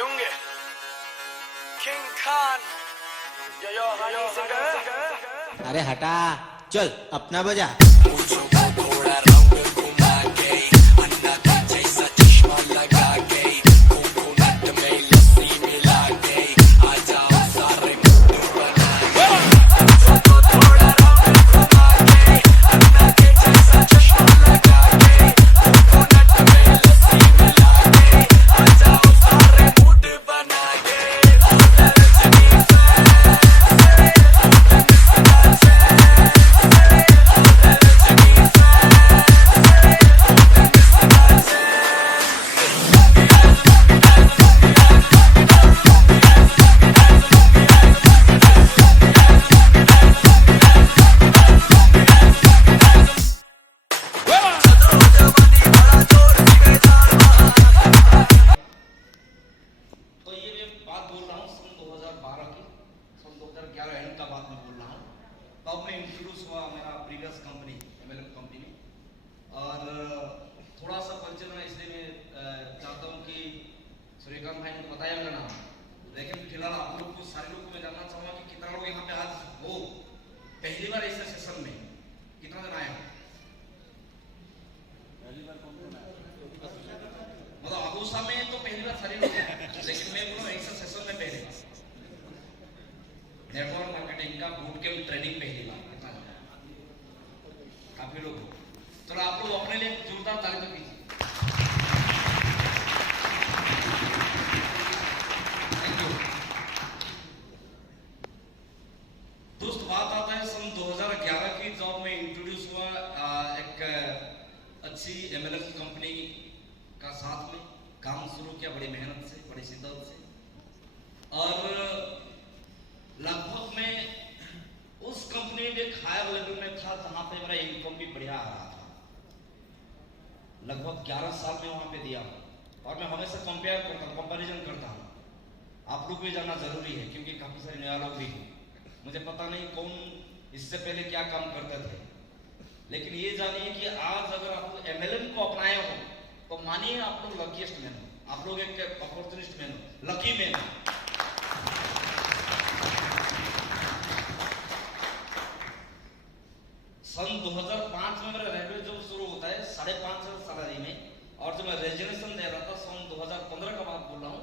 होंगे किंग खान यो हनी सिंगर। अरे हटा, चल अपना बजा। तब मैं इंट्रोड्यूस हुआ मेरा प्रीवियस कंपनी एमएलएम कंपनी में, और थोड़ा सा परिचय में इसलिए मैं चाहता हूँ कि सूर्यकांत भाई ने बताया मेरा नाम, लेकिन फिलहाल आप लोग को सारे लोग को मैं जानना चाहूँगा कि कितना लोग यहाँ पे आज हो पहली बार ऐसे सेशन में, कितना जन आए हो? मतलब अगोसा में तो पहली बार सारे लोग हैं, लेकिन मैं बोलूँ ऐसे सेशन में पहले नेटवर्क मार्केटिंग का बूट कैंप ट्रेनिंग पहली बार, कितना काफी लोग। चलो आप लोग अपने लिए जोरदार ताली तो कीजिए। थैंक यू दोस्त। बात आता है सन 2011 की, जब मैं इंट्रोड्यूस हुआ एक अच्छी एमएलएम कंपनी का साथ में काम शुरू किया, बड़ी मेहनत से, बड़ी शिद्दत से, और लगभग मैं उस कंपनी में एक हायर लेवल में था जहां पे मेरा इनकम भी बढ़िया आ रहा था। लगभग 11 साल में वहां पे दिया, और मैं हमेशा कंपेयर करता हूँ, कंपैरिजन करता हूँ। आप लोग भी जानना जरूरी है क्योंकि काफी सारे नया लोग भी हैं। मुझे पता नहीं कौन इससे पहले क्या काम करते थे, लेकिन ये जानिए कि आज अगर आप एमएलएम को अपनाए हो तो मानिए आप लोग लकीएस्ट मैन हो, आप लोग एक अपॉर्चुनिस्ट मैन हो, लकी मैन हो। सन 2005 में मेरा रेलवे जॉब शुरू होता है 5.5 सैलरी में, और जो मैं रेजिग्नेशन दे रहा था सन 2015 का बात बोल रहा हूँ।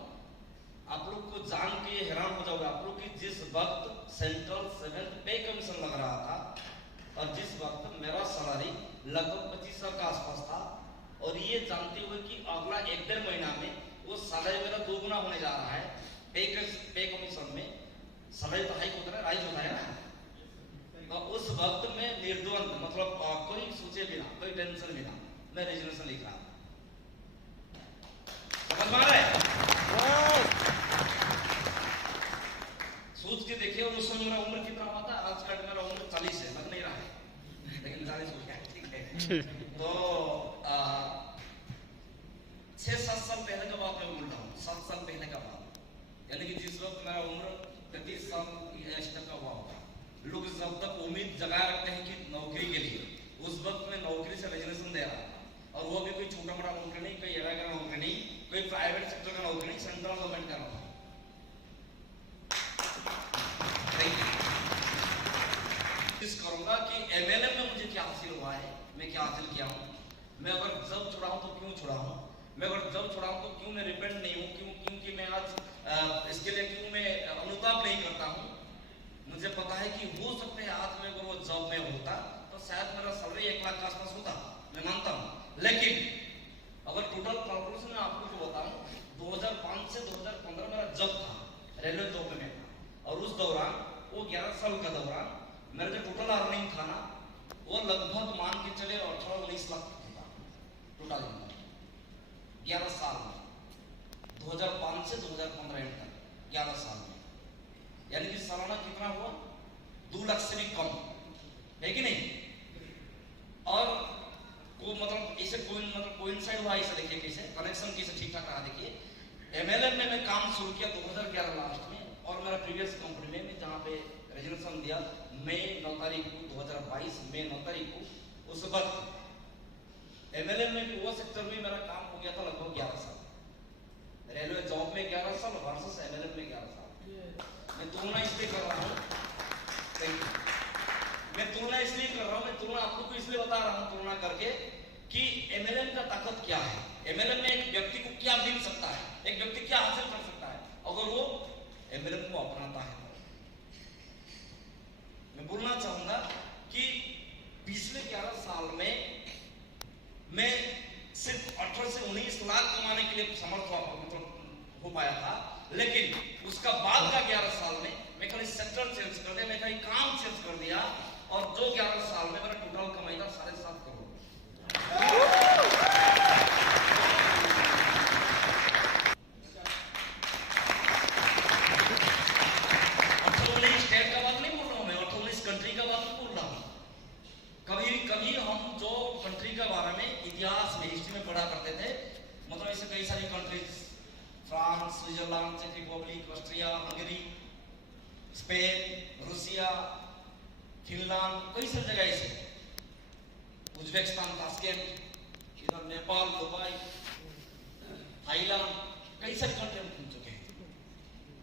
आप लोग को जान के हैरान हो जाओगे आप लोग कि जिस वक्त सेंट्रल 7th पे कमीशन लग रहा था और जिस वक्त मेरा सैलरी लगभग 25,000 का आसपास था, और ये जानते हुए कि अगला 1-1.5 महीना में वो सैलरी मेरा 2 गुना होने जा रहा है। पे कमीशन में सैलरी तो हाइक होता है, राइज होता है ना। तो उस वक्त में निर्द्वंद, मतलब कोई सोचे बिना, कोई टेंशन बिना मैं रेजिग्नेशन लिख रहा था। समझ में आ रहा है? सोच के देखिए, उस समय मेरा उम्र कितना हुआ था, आज का मेरा उम्र 40 है, लग नहीं रहा है, लेकिन 40 हो गया, ठीक है। तो 6-7 साल पहले का बात मैं बोल रहा हूँ, 7 साल पहले का बात, यानी कि जिस वक्त मेरा उम्र 33 साल का हुआ होगा। लोग जब तक उम्मीद जगाए रखते हैं कि नौकरी के लिए, उस वक्त में नौकरी से रेजिग्नेशन दे रहा था, और वो भी कोई छोटा बड़ा नौकरी नहीं, कोई एरा का नौकरी नहीं, कोई प्राइवेट सेक्टर का नौकरी नहीं, सेंट्रल गवर्नमेंट का नौकरी। कोशिश करूंगा कि एमएलएम में मुझे क्या हासिल हुआ है, मैं क्या हासिल किया हूँ, मैं अगर जब छुड़ा हूँ तो क्यों छुड़ा हूँ, मैं अगर जब छुड़ा हूँ तो क्यों मैं रिपेंट नहीं हूँ, क्योंकि मैं आज इसके लिए क्यों मैं अनुताप नहीं करता हूँ। मुझे पता है कि हो सकता है आज में अगर वो जॉब में होता तो शायद मेरा सैलरी 1 लाख के आसपास होता, मैं मानता हूँ। लेकिन अगर टोटल कैलकुलेशन में आप लोग को बताऊं, 2005 से 2015 मेरा जॉब था, रेलवे जॉब में था, और उस दौरान वो 11 साल का दौरान मेरा जो टोटल अर्निंग था ना, वो लगभग मान के चले 18-19 लाख था टोटल इनकम 11 साल में, 2005 से 2015 तक 11 साल में, यानी कि सालाना कितना हुआ, 2 लाख से भी कम है कि नहीं। और को मतलब इसे कोइंसाइड हुआ, इसे देखिए कैसे कनेक्शन कैसे ठीक ठाक रहा। देखिए एमएलएम में मैं काम शुरू किया 2011 लास्ट में, और मेरा प्रीवियस कंपनी में जहाँ पे रेजिग्नेशन दिया मई 9 तारीख को 2022 मई 9 तारीख को, उस वक्त एमएलएम में वो सेक्टर में मेरा काम हो गया था लगभग 11 साल, रेलवे जॉब में 11 साल, मैं तुलना इसलिए कर रहा हूँ, मैं तुलना इसलिए कर रहा हूँ, मैं तुलना आप लोग को इसलिए बता रहा हूँ तुलना करके कि एमएलएम का ताकत क्या है, एमएलएम में एक व्यक्ति को क्या मिल सकता है, एक व्यक्ति क्या हासिल कर सकता है अगर वो एमएलएम को अपनाता है। मैं बोलना चाहूंगा कि पिछले 11 साल में मैं सिर्फ 18 से 19 लाख कमाने के लिए समर्थ हो पाया था, लेकिन उसका बाद का 11 साल में मैं कहीं सेक्टर चेंज कर दिया, मैं कहीं काम चेंज कर दिया और जो 11 साल में मेरा टोटल कमाई था 7.5 करोड़। 18 स्टेट का बात नहीं बोल रहा हूं मैं, 18 कंट्री का बात नहीं बोल रहा हूं। कभी हम जो कंट्री के बारे में इतिहास में हिस्ट्री में पढ़ा करते थे, मतलब ऐसे कई सारी कंट्रीज, फ्रांस, स्विट्जरलैंड, चेक Republic, Austria, Hungary, Spain, Russia, Finland, कई सारी जगह ऐसे, उज्बेकिस्तान, ताशकेंट, इधर नेपाल, दुबई, थाईलैंड, कई सारी कंट्री हम घूम चुके हैं।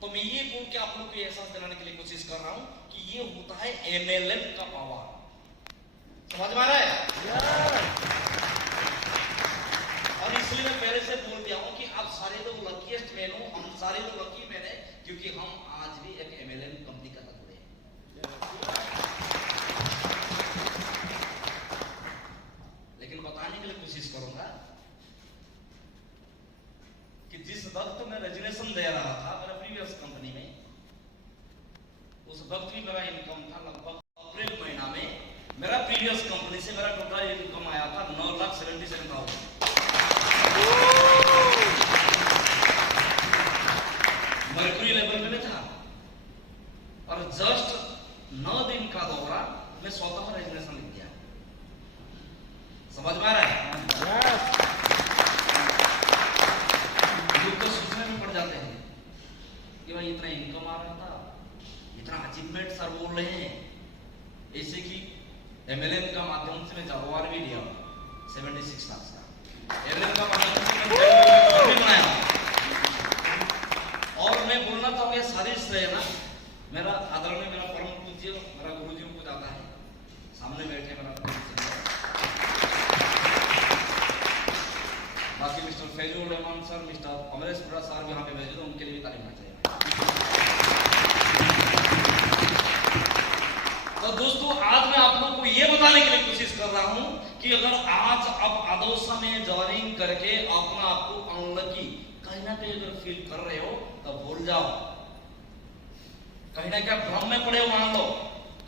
तो मैं ये बोल के आप लोग को एहसास दिलाने के लिए कोशिश कर रहा हूं कि ये होता है एमएलएम का पावर। समझ में आ रहा है? और इसलिए मैं पहले से बोल दिया हूं कि आप सारे लोग लकीएस्ट मैन हो, हम सारे लोग लकी मैन है, क्योंकि हम आज भी एक एमएलएम कंपनी का जुड़े हैं। लेकिन बताने के लिए कोशिश करूंगा कि जिस वक्त मैं रेजिग्नेशन दे रहा था मेरा प्रीवियस कंपनी में, उस वक्त भी मेरा इनकम था लगभग अप्रैल महीना में मेरा प्रीवियस कंपनी से मेरा टोटल इनकम आया था 9,77,000। मर्क्यूरी लेवल में था और जस्ट 9 दिन का दौरान मैं स्वतः रेजिग्नेशन लिख दिया। समझ में आ रहा है? लोग तो सोचने में पड़ जाते हैं कि भाई इतना इनकम आ रहा था, इतना अचीवमेंट सर बोल रहे हैं, ऐसे कि एमएलएम का माध्यम से मैं जागवार भी लिया 76 लाख का, एमएलएम का माध्यम से मैं भी बनाया। और मैं बोलना चाहूंगा सारी श्रेय ना मेरा आदरणीय, मेरा परम पूज्य, मेरा गुरुजी को जाता है, सामने बैठे मेरा बाकी mister Faizul Rahman sir, mister Amresh बुरा साहब यहाँ पे भेजे तो उनके लिए भी तारीफ होना चाहिए। तो दोस्तों आज मैं आप लोगों को ये बताने के लिए कोशिश कर रहा हूं कि अगर आज आप आदोसा में ज्वाइनिंग करके अपना आपको अनलकी कहीं ना कहीं अगर फील कर रहे हो तो भूल जाओ, कहीं ना कहीं भ्रम में पड़े हो मान लो,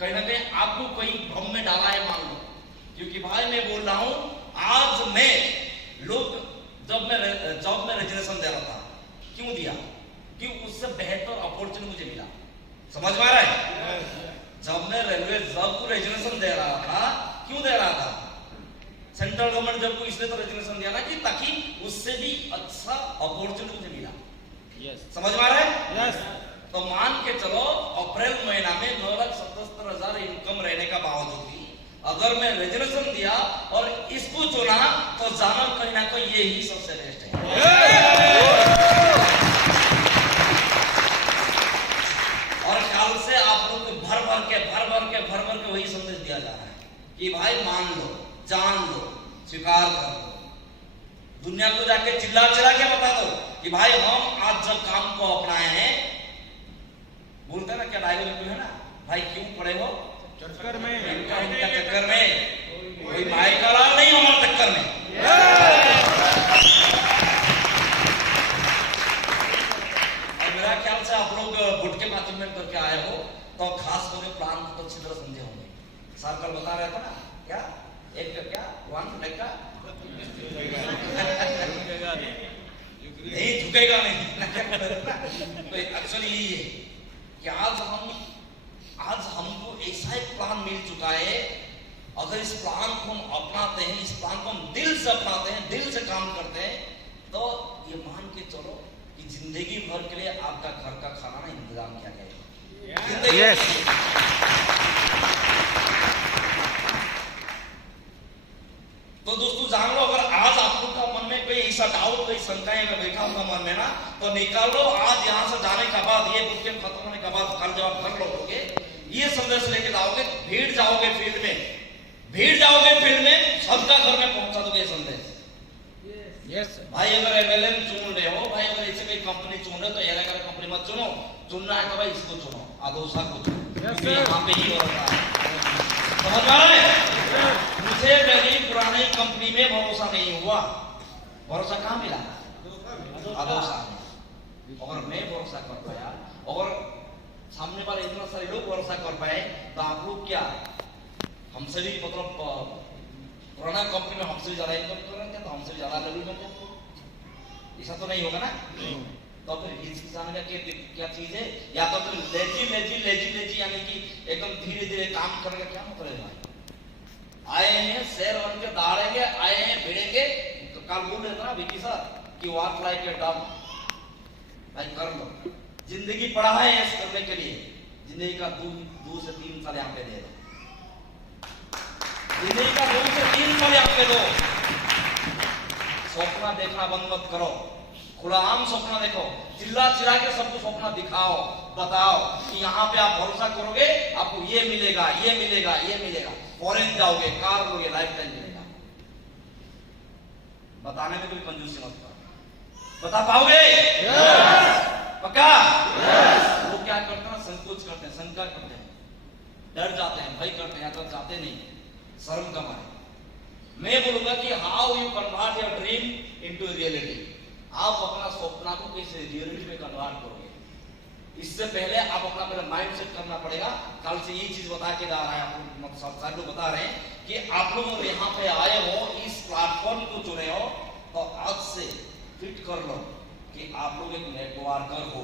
कहीं ना कहीं आपको कोई भ्रम में डाला है मान लो, क्योंकि भाई मैं बोल रहा हूं आज मैं लोग जब मैं रेजिग्नेशन दे रहा था, क्यों दिया? क्योंकि उससे बेहतर अपॉर्चुनिटी मुझे मिला। समझ में आ रहा है? जब मैं रेलवे जॉब को रेजिग्नेशन दे रहा था, क्यों दे रहा था? सेंट्रल गवर्नमेंट जब को इसलिए तो रेजिग्नेशन दिया ना कि ताकि उससे भी अच्छा अपॉर्चुनिटी मुझे मिला। समझ में आ रहा है? तो मान के चलो अप्रैल महीना में 9,77,000 इनकम रहने का बावजूद भी अगर मैं रेजिग्नेशन दिया और इसको चुना तो जाना कहीं ना कहीं ये ही सबसे बेस्ट है। और ख्याल से आप लोग को भर भर के वही संदेश दिया जा रहा है कि भाई मान लो, जान लो, स्वीकार कर लो, दुनिया को जाके चिल्ला के बता दो कि भाई हम आज जब काम को अपनाए हैं, बोलते ना क्या डायलॉग है ना, भाई क्यों पड़े हो चक्कर में, इनका चक्कर में, कोई भाई का लाल नहीं हमारे चक्कर में। और मेरा ख्याल से आप लोग गुट के पार्टिसिपेट करके आए हो तो खास करके प्लान को तो अच्छी तरह समझे होंगे। सर कल बता रहे थे ना क्या एक का क्या वन लाइक का नहीं झुकेगा नहीं। तो एक्चुअली यही है कि आज हमको ऐसा एक प्लान मिल चुका है, अगर इस प्लान को हम अपनाते हैं, इस प्लान को हम दिल से अपनाते हैं, दिल से काम करते हैं, तो ये मान के चलो कि जिंदगी भर के लिए आपका घर का खाना ना इंतजाम किया जाएगा। तो दोस्तों जान लो, अगर आज आप लोग का मन में कोई ऐसा डाउट, कोई शंकाएं मैं बैठा हूँ मन में ना, तो निकाल लो। आज यहाँ से जाने के बाद, ये बुक कैंप खत्म होने के बाद कल जब आप घर लौटोगे, ये संदेश लेके जाओगे, भीड़ जाओगे फील्ड में, भीड़ जाओगे फील्ड में, सबका घर में पहुंचा दोगे संदेश। भाई अगर एमएलएम चुन रहे हो, भाई अगर इसे कोई कंपनी चुन रहे हो, तो एलआईआर कंपनी मत चुनो। चुनना है तो भाई इसको चुनो, आदोसा को चुनो, क्योंकि यहाँ पे ही हो रहा है। समझ पा रहे? मुझे मेरी पुरानी कंपनी में भरोसा नहीं हुआ। भरोसा कहाँ मिला? आदोसा में। अगर मैं भरोसा कर पाया और सामने वाले इतना सारे लोग भरोसा कर पाए, तो आप लोग क्या हमसे भी, मतलब पुराना कंपनी में हमसे भी ज्यादा इनकम करेंगे, तो हमसे भी ज्यादा लेवल में जाएंगे। ऐसा तो नहीं होगा ना? तो फिर इस किसान का क्या चीज है? या तो फिर लेजी यानी कि एकदम धीरे धीरे काम करने का क्या मतलब है? आए हैं शेर बन के दौड़ेंगे, आए हैं भिड़ेंगे। तो कल बोल रहे थे ना विकी सर कि वॉक लाइक ए डॉग, भाई कर लो। जिंदगी पड़ा है ऐसा करने के लिए, जिंदगी का 2 से 3 साल यहाँ पे दे दो, जिंदगी का 2 से 3 साल यहाँ पे दो। सपना देखना बंद मत करो, खुला आम सपना देखो, चिल्ला चिल्ला के सबको सपना दिखाओ, बताओ कि यहाँ पे आप भरोसा करोगे आपको ये मिलेगा, ये मिलेगा, ये मिलेगा। फॉरेन जाओगे, कार लोगे, लाइफ टाइम मिलेगा। बताने में कोई कंजूसी मत करो। बता पाओगे? पक्का? लोग क्या करते हैं? संकोच करते हैं, शंका करते हैं, डर जाते हैं, भय करते हैं, तो जाते नहीं, शर्म कमाए। मैं बोलूंगा कि how you convert your dream into reality. आप अपना सपना को कैसे रियलिटी में कन्वर्ट करोगे, इससे पहले आप अपना पहले माइंड सेट करना पड़ेगा। कल से ये चीज बता के जा रहा है, आप लोग सब लोग बता रहे हैं कि आप लोग यहाँ पे आए हो, इस प्लेटफॉर्म को चुने हो, तो आज से फिट कर लो कि आप लोग एक नेटवर्कर हो।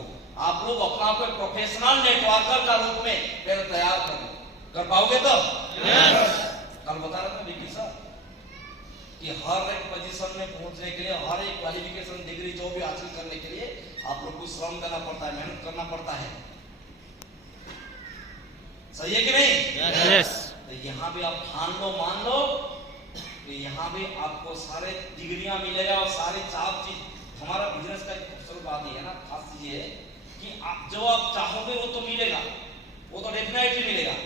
आप लोग अपना आप प्रोफेशनल नेटवर्कर का रूप में पहले तैयार कर पाओगे तो? कल बता रहा था विकी सर कि हर एक पोजीशन में पहुंचने के लिए, हर एक क्वालिफिकेशन डिग्री जो भी हासिल करने के लिए आप लोग को श्रम देना पड़ता है, मेहनत करना पड़ता है। सही है कि नहीं? यस। तो यहाँ भी आप ठान लो, मान लो कि यहाँ भी आपको सारे डिग्रियां मिलेगा और सारी चीज। हमारा बिजनेस का एक खूबसूरत बात है ना, खास चीज है कि आप जो आप चाहोगे वो तो मिलेगा, वो तो डेफिनेटली मिलेगा।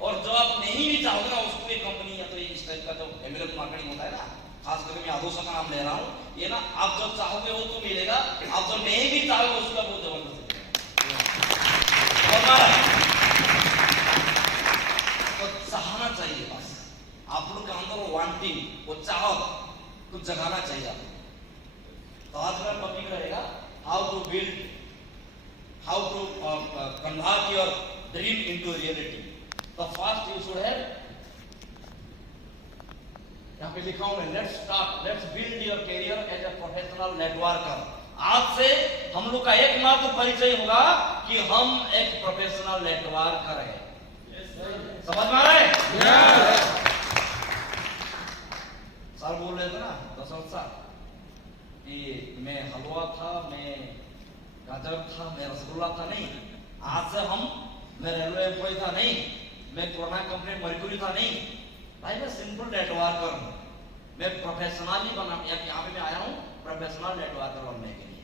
और जो आप नहीं भी चाहोगे ना, उसको एक कंपनी या तो इस टाइप का जो एमएलएम मार्केटिंग होता है ना, खास करके मैं आदोसा का नाम ले रहा हूँ, ये ना आप जो चाहोगे वो तो मिलेगा, आप जो नहीं भी चाहोगे उसका बहुत जबरदस्त तो चाहना चाहिए। बस आप लोग के अंदर वो वांटिंग, वो चाहत कुछ जगाना चाहिए आपको। तो आज मेरा टॉपिक रहेगा how to build, how to convert your dream into reality. तो फर्स्ट यू शुड हैव, यहाँ पे लिखा हूं मैं, let's build your career as a professional networker. आज से हम लोग का एकमात्र परिचय होगा कि हम एक प्रोफेशनल नेटवर्कर है। समझ में आ रहा है? सर बोल रहे थे ना दशरथ सर कि मैं हलवा था, मैं गाजर था, मैं रसगुल्ला था, नहीं। आज से मैं रेलवे एम्प्लॉय था, नहीं। मैं कोरोना कंपनी मरक्यूरी था, नहीं। भाई मैं सिंपल नेटवर्कर हूं। मैं प्रोफेशनली बना, यहाँ पे मैं आया हूँ प्रोफेशनल नेटवर्कर बनने के लिए।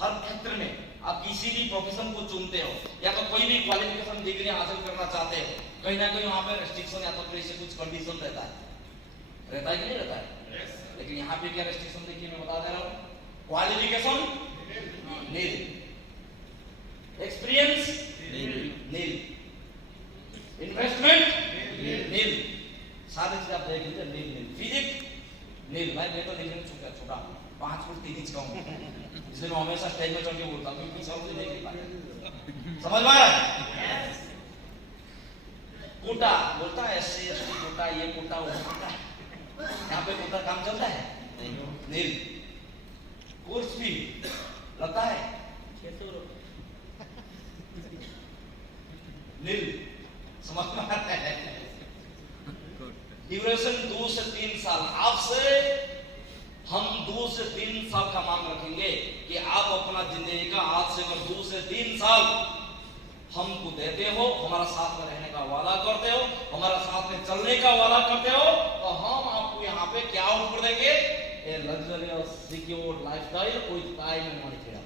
हर क्षेत्र में आप किसी भी प्रोफेशन को चुनते हो या तो कोई भी क्वालिफिकेशन डिग्री हासिल करना चाहते हो, कहीं ना कहीं वहां पे रेस्ट्रिक्शन या तो कोई से कुछ कंडीशन रहता है कि नहीं रहता है? लेकिन यहाँ पे क्या रेस्ट्रिक्शन देखिए, मैं बता दे रहा हूँ। क्वालिफिकेशन नील, एक्सपीरियंस नील, इन्वेस्टमेंट नील, सारी चीज आप देख लीजिए नील। फिजिक्स नील। भाई मैं तो देखने में छोटा 5 फुट 3 इंच का हूँ, इसलिए मैं हमेशा स्टेज में चढ़ के बोलता हूँ क्योंकि सब मुझे देख नहीं पाते। समझ में आ रहा है? कोटा बोलता है, SC ST कोटा, ये कोटा वो कोटा, यहाँ पे कोटा काम चलता है नील। कोर्स भी लगता है नील। समझ में आता है? ड्यूरेशन 2 से 3 साल। आपसे हम 2 से 3 साल का मांग रखेंगे कि आप अपना जिंदगी का आज से 2 से 3 साल हमको देते हो, हमारा साथ में रहने का वादा करते हो, हमारा साथ में चलने का वादा करते हो, तो यहाँ पे क्या ऑफर देंगे? A luxurious secure lifestyle with time and money freedom.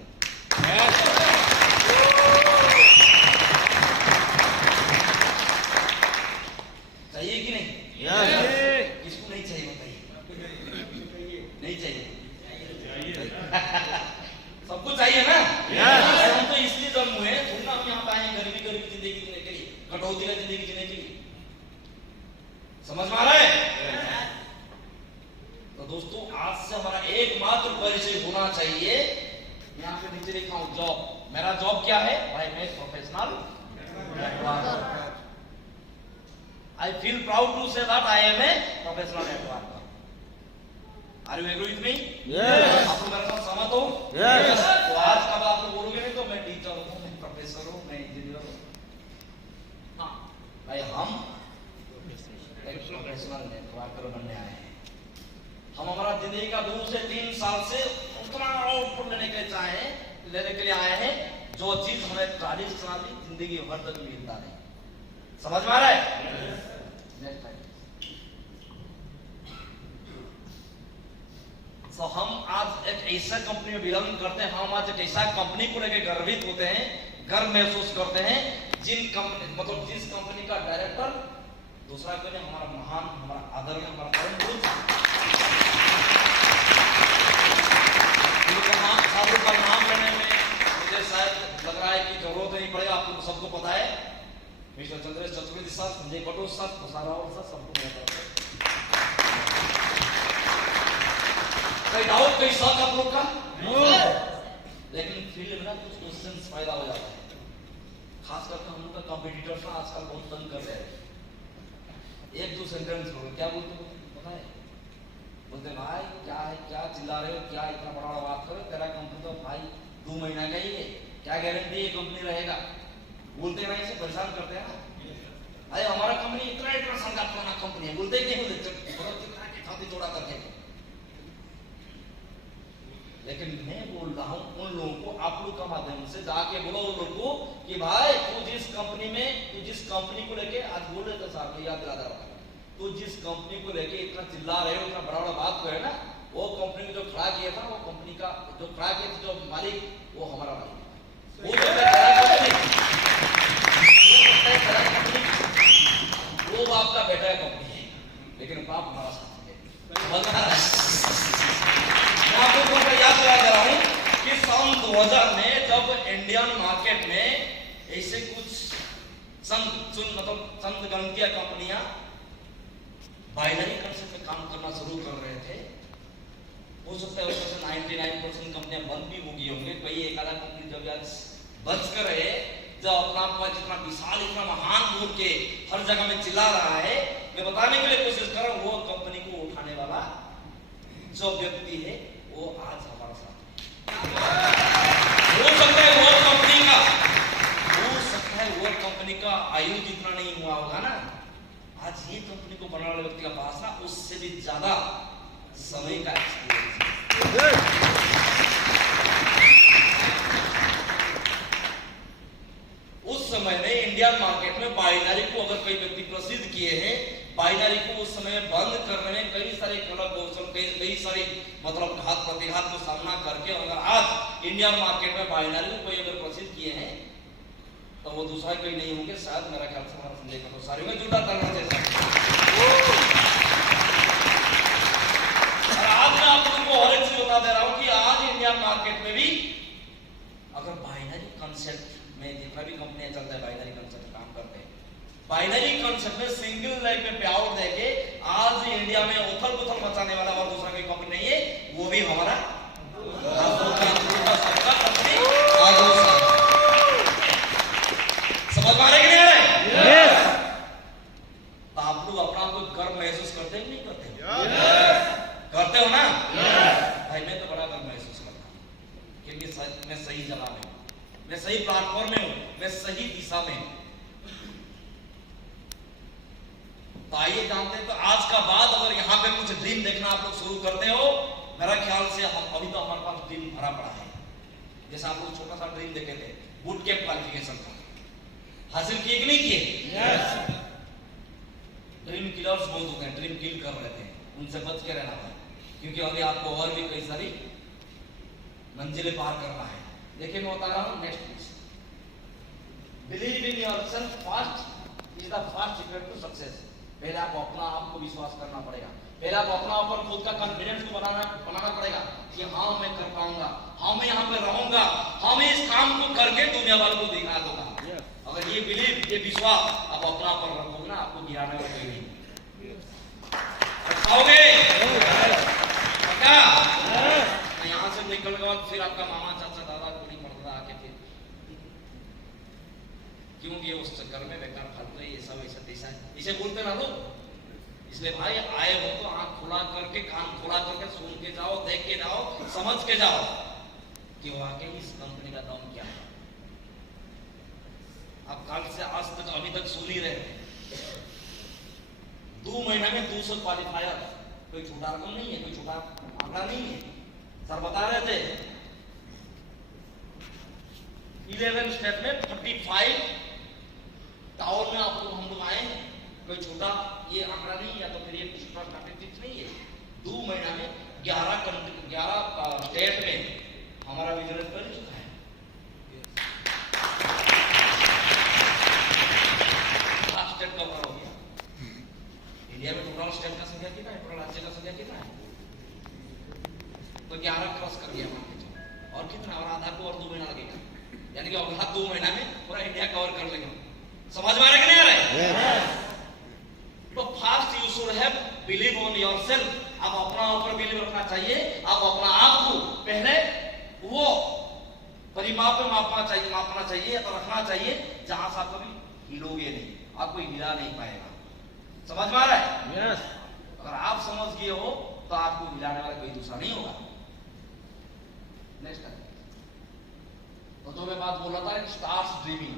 चाहिए कि नहीं? किसको नहीं चाहिए बताइए? नहीं चाहिए? सबको चाहिए ना? हम तो इसलिए जन्म हुए हैं, थोड़ा हम यहाँ पे आए गरीबी गरीबी जिंदगी जीने के लिए, कटौती का जिंदगी जीने के लिए। समझ में आ रहा है? तो दोस्तों आज से हमारा एकमात्र परिचय होना चाहिए, यहाँ पे नीचे लिखा हूं जॉब। मेरा जॉब क्या है भाई? मैं professional networker. I feel proud to say that I am a professional networker. Are you agree with me? Yes. आप लोग मेरे साथ सहमत हो? Yes. तो आज कब आप लोग बोलोगे नहीं तो मैं टीचर हूँ, मैं प्रोफेसर हूँ, मैं इंजीनियर हूँ। हाँ भाई हम एक प्रोफेशनल नेटवर्कर बनने आए हैं। हम हमारा जिंदगी का 2 से 3 साल से उतना आउटपुट लेने के लिए आए हैं जो चीज हमें 40 साल की जिंदगी भर तक मिलता नहीं। समझ में आ रहा है? तो हम आज एक ऐसा कंपनी में बिलोंग करते हैं, हम आज एक ऐसा कंपनी को लेकर गर्वित होते हैं, गर्व महसूस करते हैं, जिस कंपनी का डायरेक्टर दूसरा कोई नहीं, हमारा महान, हमारा आदरणीय, हमारा परम पूज्य का नाम लेने में मुझे शायद लग रहा है कि जरूरत नहीं पड़ेगा, आप लोग सबको पता है। मिस्टर चंद्रेश चतुर्वेदी साहब, संजय कटोच साहब, प्रसाद रावल साहब, सबको पता है। कोई डाउट, कोई शक आप लोग का? लेकिन फील्ड में ना कुछ क्वेश्चंस पैदा हो जाता है, खास करके हम लोग का कॉम्पिटिटर्स ना आजकल बहुत तंग कर रहे हैं। एक दो सेंटेंस बोलो, क्या बोलते हो पता है? बोलते भाई क्या है, क्या चिल्ला रहे हो, क्या इतना बड़ा बड़ा बात करो, तेरा कंपनी तो भाई 2 महीना का ही है, क्या गारंटी है कंपनी रहेगा? बोलते हैं ना, इसे परेशान करते हैं ना। अरे हमारा कंपनी इतना साल का पुराना कंपनी है, बोलते ही नहीं, बोलते छाती जोड़ा करके। लेकिन मैं बोल रहा हूं उन लोगों को, आप लोग का माध्यम से जाके बोलो उन लोगों को कि भाई तू जिस कंपनी को लेके आज बोल रहे थे साहब, याद दिला रहा हूं, तो जिस कंपनी को लेके इतना चिल्ला रहे हो, इतना बड़ा बड़ा बात कर रहे ना, वो कंपनी को जो खड़ा किया था, वो कंपनी का जो खड़ा किया था, जो मालिक, वो हमारा मालिक। वो बाप का बेटा कंपनी है, लेकिन बाप हमारा साथ है। मैं आपको याद दिला दे रहा हूं कि सन 2000 में जब इंडियन मार्केट में ऐसे कुछ चंद गणितीय कंपनियां बाइनरी कंसेप्ट में काम करना शुरू कर रहे थे, हो सकता है उसमें से 99% कंपनियां बंद भी हो गई होंगे, कोई एक आधा कंपनी जब आज बच कर रहे, जब अपना जितना विशाल, इतना महान बोल के हर जगह में चिल्ला रहा है, मैं बताने के लिए कोशिश कर रहा हूं, वो कंपनी को उठाने वाला जो व्यक्ति है वो आज हमारे साथ है। हो सकता है वो कंपनी का आयु जितना नहीं हुआ होगा ना, आज ये कंपनी को बनाने वाले व्यक्ति का पास ना उससे भी ज्यादा समय का एक्सपीरियंस। उस समय में इंडियन मार्केट में बाइनरी को अगर कोई व्यक्ति प्रसिद्ध किए हैं, बाइनरी को उस समय बंद करने में कई सारे कला कौशल, कई सारे मतलब घात प्रतिघात का सामना करके अगर आज इंडियन मार्केट में बाइनरी को कोई अगर प्रसिद्ध किए हैं, तो वो दूसरा कोई नहीं होंगे, शायद मेरा ख्याल से हमारा संजय कटोच सारी में जुटा करना जैसा। और आज मैं आप लोगों को और एक चीज बता दे रहा हूं कि आज इंडियन मार्केट में भी अगर बाइनरी कंसेप्ट में जितना भी कंपनियां चलते हैं, बाइनरी कंसेप्ट काम करते हैं, बाइनरी कंसेप्ट में सिंगल लाइन में पेआउट देके आज इंडिया में उथल पुथल मचाने वाला और दूसरा कोई कंपनी नहीं है, वो भी हमारा समझ पा रहे कि नहीं आ रहे? तो आप लोग अपना आपको गर्व महसूस करते कि नहीं करते? करते हो ना? भाई मैं तो बड़ा गर्व महसूस करता हूँ, क्योंकि मैं सही जगह में हूँ, मैं सही प्लेटफॉर्म में हूँ, मैं सही दिशा में हूँ। तो आइए जानते हैं, तो आज का बाद अगर यहाँ पे कुछ ड्रीम देखना आप लोग शुरू करते हो, मेरा ख्याल से हम अभी तो हमारे पास ड्रीम भरा पड़ा है। जैसे आप लोग छोटा सा ड्रीम देखे थे, बूट कैंप क्वालिफिकेशन का, हासिल किए कि नहीं किए? ड्रीम किलर्स बहुत होते हैं, ड्रीम किल कर रहे थे, उनसे बच के रहना है, क्योंकि अभी आपको और भी कई सारी मंजिलें पार करना है। देखिए मैं बता रहा हूं, next please. Believe in yourself first is the first secret to success. पहले आपको अपना आप को विश्वास करना पड़ेगा, पहले आपको अपना ऊपर खुद का कॉन्फिडेंस को बनाना पड़ेगा कि हाँ मैं कर पाऊंगा, हाँ मैं यहाँ पे रहूंगा, हाँ मैं इस काम को करके दुनिया वालों को दिखा दूंगा। अगर ये बिलीव, ये विश्वास आप अपना पर रखोगे ना, आपको गिराने वाला कोई नहीं रखोगे। क्या यहाँ से निकलने के बाद फिर आपका मामा चाचा दादा कोई मरदा आके फिर क्योंकि उस चक्कर में बेकार फालतू ये सब ऐसा तैसा इसे बोलते ना लो। इसलिए भाई आए हो तो आंख खुला करके, कान खुला करके सुन के जाओ, देख के जाओ, समझ के जाओ कि वाकई इस कंपनी का दाम क्या है। आप कल से आज तक अभी तक सुन ही रहे, 2 महीने में 200 क्वालिफायर, कोई छोटा रकम नहीं है, कोई छोटा आंकड़ा नहीं है। सर बता रहे थे 11 स्टेप में 35 टाउन में आप लोग हम लोग आए, कोई छोटा ये आंकड़ा नहीं, या तो फिर ये छोटा स्टैटिस्टिक्स नहीं है। 2 महीना में 11 स्टेट में हमारा बिजनेस बन चुका है। स्टेट कवर हो गया। इंडिया में टोटल स्टेट का संख्या कितना है, टोटल राज्य का संख्या कितना है, तो 11 क्रॉस कर दिया मान के चलो। और कितना, और आधा को और 2 महीना लगेगा, यानी कि अगला 2 महीना में पूरा इंडिया कवर कर लेंगे। समझ में आ रहा है कि नहीं आ रहा है? तो first you should have believe on yourself. आप अपना ऊपर बिलीव रखना चाहिए, आप अपना आप को पहले वो परिमाप में मापना चाहिए तो रखना चाहिए जहां से आप कभी हिलोगे नहीं, आपको हिला नहीं पाएगा। समझ में आ रहा है? यस। अगर आप समझ गए हो तो आपको हिलाने वाला कोई दूसरा नहीं होगा। नेक्स्ट तो मैं बात बोल रहा था, स्टार्ट ड्रीमिंग।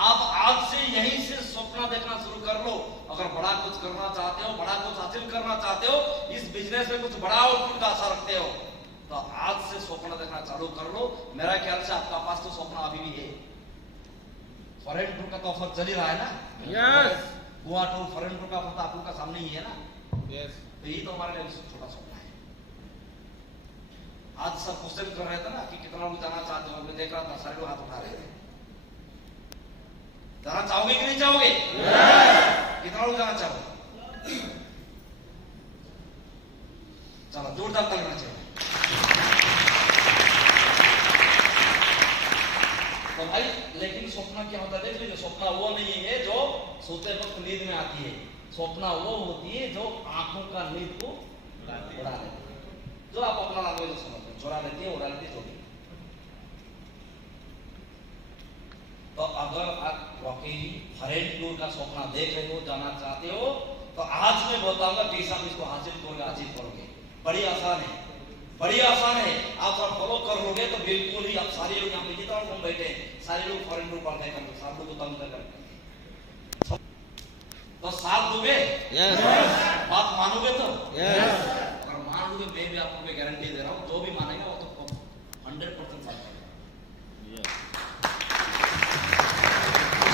आप आज से यहीं से सपना देखना शुरू कर लो। अगर बड़ा कुछ करना चाहते हो, बड़ा कुछ हासिल करना चाहते हो, इस बिजनेस में कुछ बड़ा आउटपुट का आशा रखते हो, तो आज से सपना देखना चालू कर लो। मेरा ख्याल से आपका पास तो सपना अभी भी है। फॉरेन टूर का तो ऑफर चल ही रहा है ना? Yes. Goa tour, foreign tour का ऑफर तो आप लोग का सामने ही है ना? यस। तो यही तो हमारे लिए छोटा सपना है। आज सब क्वेश्चन कर रहे थे ना कि कितना लोग जाना चाहते हो, मैं देख रहा था सारे लोग हाथ उठा रहे थे। जाना चाहोगे कि नहीं चाहोगे? कितना लोग जाना चाहोगे? चलो जोरदार तालियां चाहिए। तो भाई लेकिन सपना क्या होता है देख लीजिए। सपना वो नहीं है जो सोते वक्त नींद में आती है, सपना वो होती है जो आंखों का नींद को उड़ा देती है, जो आप अपना लैंग्वेज समझते हैं, चुरा लेती है, उड़ा लेती है, जो भी। तो अगर आप वाकई फॉरेन टूर का सपना देख रहे हो, जाना चाहते हो, तो आज मैं बताऊंगा कैसे आप इसको हासिल करोगे। बड़ी आसान है, बड़ी आसान है। आप सब फॉलो कर लोगे तो बिल्कुल ही आप सारे लोग यहाँ पे जितना लोग बैठे हैं, सारे लोग फॉरेन टूर पढ़ते हैं, सब लोग को तंग कर तो साथ दोगे? यस। बात मानोगे तो? यस। अगर मान लोगे, मैं भी आपको गारंटी दे रहा हूँ, जो भी मानेगा वो तो 100% साथ देगा।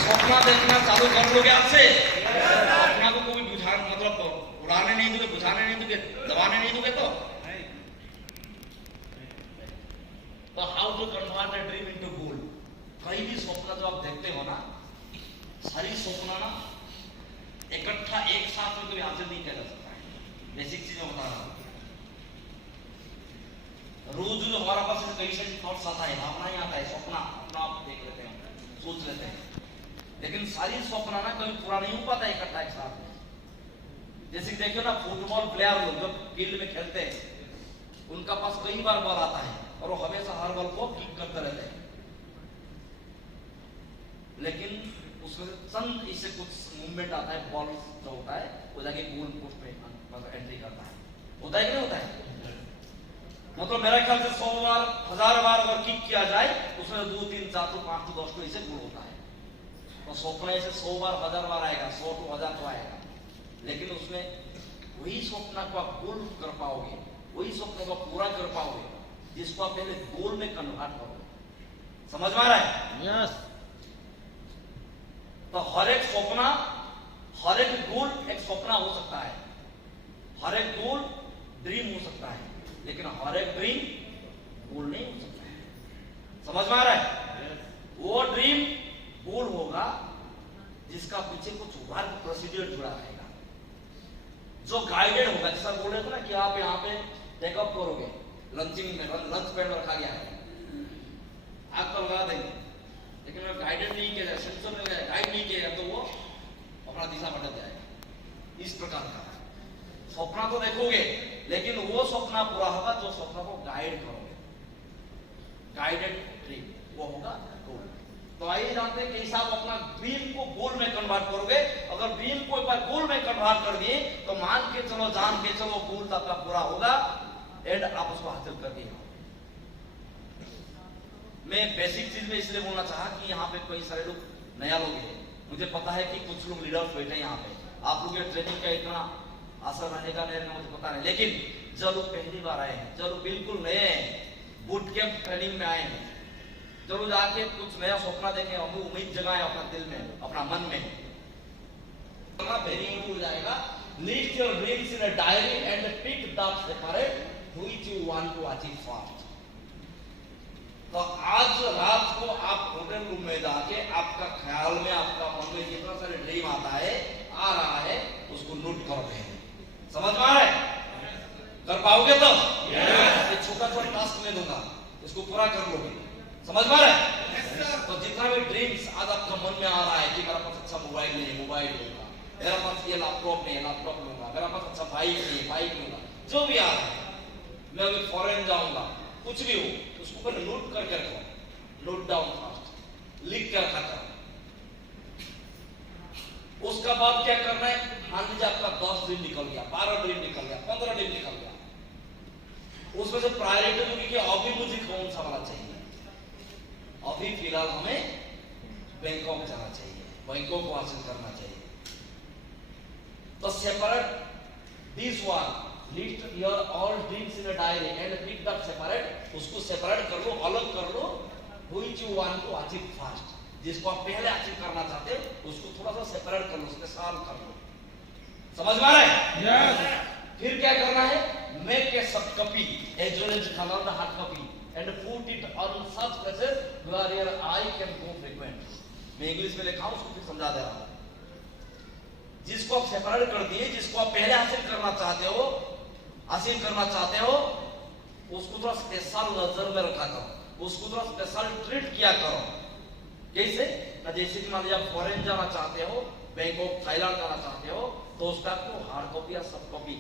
सपना देखना चालू कर लोगे आज से, सपना को कोई बुझाने मतलब उड़ाने नहीं दोगे, बुझाने नहीं दोगे, दबाने नहीं दोगे, तो how to convert a dream into goal. कई भी सपना जो आप देखते हो ना, सारी सपना ना इकट्ठा एक साथ में कभी हासिल नहीं किया जा सकता है। बेसिक चीजें बता रहा हूं। रोज जो हमारा पास कई सारी थॉट्स आता है, भावना ही आता है, सपना अपना आप देख लेते हैं, सोच लेते हैं, लेकिन सारी सपना ना कभी पूरा नहीं हो पाता इकट्ठा एक साथ में। जैसे देखियो ना फुटबॉल प्लेयर लोग जो फील्ड में खेलते हैं, उनका पास कई बार बॉल आता है और वो हमेशा हर बॉल को किक करते रहते हैं, लेकिन उसमें चंद इससे कुछ मूवमेंट आता है, बॉल जो होता है वो जाके गोल पोस्ट पे एंट्री करता है। होता है कि नहीं होता है? मतलब मेरा ख्याल से 100 बार 1000 बार अगर किक किया जाए उसमें 2 3 4 तो 5 तो 10 तो ऐसे गोल होता है। तो सपना ऐसे 100 बार 1000 बार आएगा, 100 तो 1000 तो आएगा, लेकिन उसमें वही सपना को आप गोल कर पाओगे, वही सपने को पूरा कर पाओगे जिसको आप पहले गोल में कन्वर्ट करोगे। समझ में आ रहा है? यस। तो हर एक सपना, हर एक गोल एक सपना हो सकता है, हर हर एक गोल ड्रीम हो सकता है, लेकिन हर एक ड्रीम गोल नहीं हो सकता है। समझ में आ रहा है? वो ड्रीम गोल होगा जिसका पीछे कुछ वर्क प्रोसीजर जुड़ा रहेगा, जो गाइडेड होगा। जैसा बोले थे ना कि आप यहाँ पे टेकअप करोगे, लंचिंग में लंच पैड रखा गया है, आप तो लगा देंगे, लेकिन अगर गाइडेड नहीं किया जाए, सेंसर में गाइड नहीं किया जाए, तो वो अपना दिशा भटक जाएगा। इस प्रकार का सपना तो देखोगे, लेकिन वो सपना पूरा होगा जो सपना को गाइड करोगे, गाइडेड ड्रीम, वो होगा गोल। तो आइए जानते हैं कि आप अपना ड्रीम को गोल में कन्वर्ट करोगे। अगर ड्रीम को एक बार गोल में कन्वर्ट कर दिए तो मान के चलो, जान के चलो, गोल आपका पूरा होगा एंड आप उसको हासिल कर दिए। मैं बेसिक चीज में इसलिए बोलना चाहा कि यहाँ पे कई सारे लोग नया लोग हैं, मुझे पता है कि कुछ लोग लीडर्स बैठे हैं यहाँ पे, आप लोग ये ट्रेनिंग का इतना असर रहेगा नहीं रहेगा मुझे पता नहीं, लेकिन जो लोग पहली बार आए हैं, जो लोग बिल्कुल नए हैं, बूट कैंप ट्रेनिंग में आए हैं, जरूर जाके कुछ नया सपना देखें, हम उम्मीद जगाएं अपना दिल में, अपना मन में। वेरी हो जाएगा। List your dreams in a diary and pick the separate which you want to achieve first. तो आज रात को आप होटल रूम में जाके आपका ख्याल में, आपका मन में जितना सारे ड्रीम आता है, आ रहा है, उसको नोट कर रहे हैं। समझ में आ रहा है? कर पाओगे तो? ये छोटा छोटा टास्क में दूंगा, इसको पूरा कर लोगे। समझ में आ रहा है? तो जितना भी ड्रीम्स आज आपका मन में आ रहा है कि मेरा पास अच्छा मोबाइल नहीं है, मोबाइल लूंगा, मेरा पास ये लैपटॉप नहीं है, लैपटॉप लूंगा, मेरा पास अच्छा बाइक नहीं है, बाइक लूंगा, जो भी आ रहा है, मैं अभी फॉरेन जाऊंगा, कुछ भी हो, उसको पहले नोट करके रखो, नोट डाउन फर्स्ट, लिख कर रखा करो। उसका बाद क्या करना है? मान लीजिए आपका 10 ड्रीम निकल गया, 12 ड्रीम निकल गया, 15 ड्रीम निकल गया, उसमें से प्रायोरिटी होगी कि अभी मुझे कौन सा वाला चाहिए। अभी फिलहाल हमें बैंकॉक जाना चाहिए, बैंकॉक को हासिल करना चाहिए। तो separate this one, list your all dreams in a diary and pick the separate, उसको सेपरेट कर लो, अलग कर लो, which you want to achieve first, जिसको आप पहले अचीव करना चाहते हो उसको थोड़ा सा सेपरेट कर लो, स्पेशल कर लो। समझ में आ रहा है? यस। फिर क्या करना है? Make a sub copy as well as colour the hard copy and put it on such places where your eye can go frequent। मैं इंग्लिश में लिखा हूं, उसको फिर समझा दे रहा हूं। जिसको आप सेपरेट कर दिए, जिसको आप पहले हासिल करना चाहते हो, उसको थोड़ा स्पेशल नजर में रखा करो, उसको थोड़ा स्पेशल ट्रीट किया करो। कैसे? जैसे कि मान लीजिए आप फॉरेन जाना चाहते हो, बैंकॉक थाईलैंड जाना चाहते हो, तो उसका आपको हार्ड कॉपी या सॉफ्ट कॉपी